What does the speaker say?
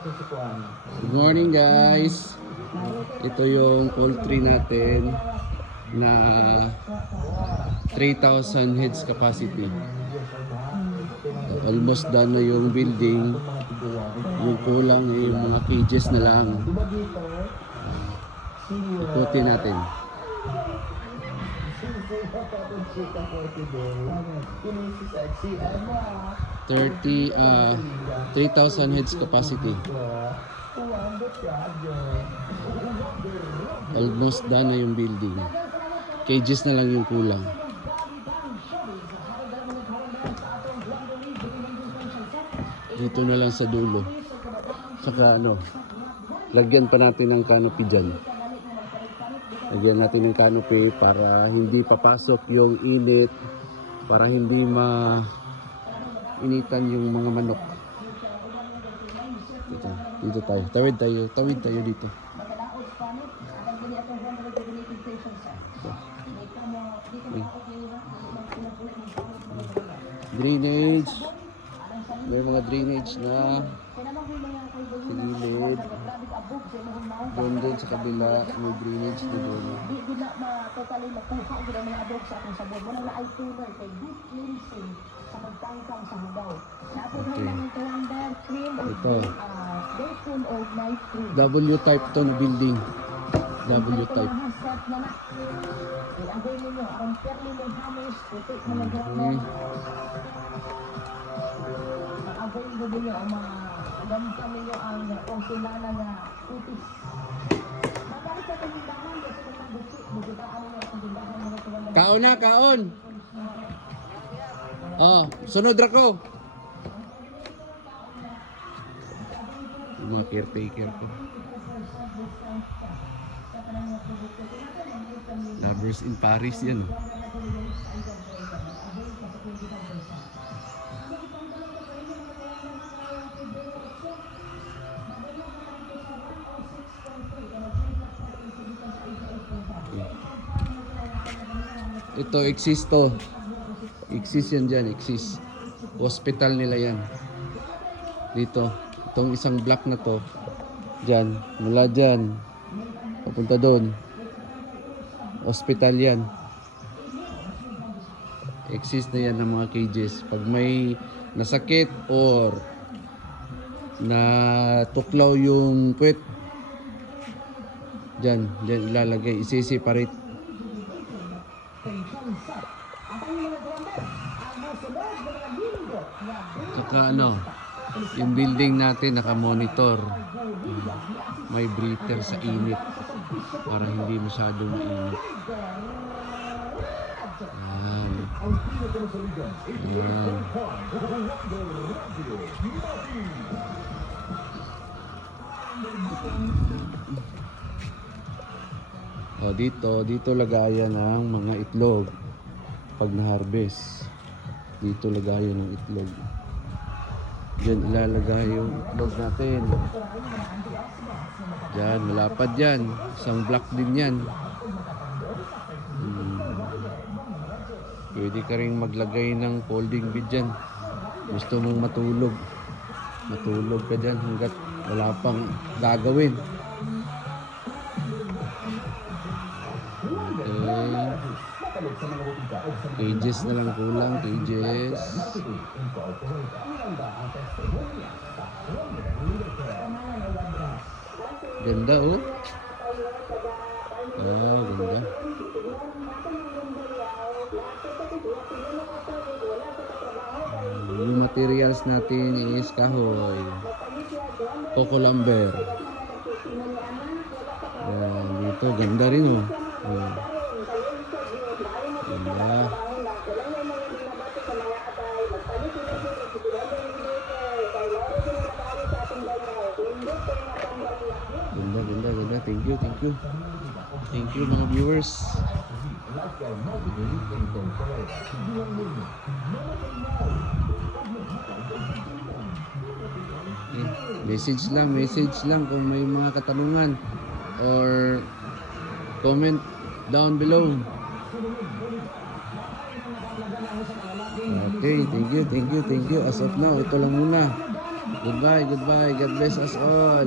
Good morning guys. Ito yung poultry natin na 3,000 heads capacity. Almost done na yung building. Yung kulang ay yung mga cages na lang. Ikutin natin. 3,000 heads capacity. Almost done na yung building. Cages na lang yung kulang. Dito na lang sa dulo. Saka lagyan pa natin ng canopy dyan. Lagyan natin ng canopy para hindi papasok yung init, para hindi initan yung mga manok. Dito tayo. Tawid tayo dito. Drainage. May mga drainage na sinilid. Doon sa kabila, may drainage na doon. Ito. W-type to na building. W-type. Kaon na, kaon. Sunod rako. Mga caretaker ko. Lovers in Paris yan. Ito, exist to. Exist yan dyan, exist. Hospital nila yan. Dito. Itong isang block na to. Dyan. Mula dyan. Papunta doon. Hospital yan. Exist na yan ng mga cages. Pag may nasakit or natuklaw yung puwet, dyan ilalagay. Isi-separate. Saka yung building natin naka-monitor. May breather sa init para hindi masyadong mainit. Ayan. Dito lagayan ng mga itlog pag na-harvest. Dito lagayan ng itlog. Diyan ilalagay yung itlog natin. Diyan, malapad yan. Isang block din yan. Pwede ka rin maglagay ng folding bed dyan. Gusto mong matulog. Matulog ka dyan hanggat wala pang gagawin. Cages na lang kulang, cages. Ganda ganda. Yung materials natin is kahoy, coco lumber. Dito ganda rin ganda. Ganda. Thank you mga viewers. Message lang kung may mga katanungan or comment down below. Okay, thank you. As of now, ito lang muna. Goodbye, goodbye. God bless us all.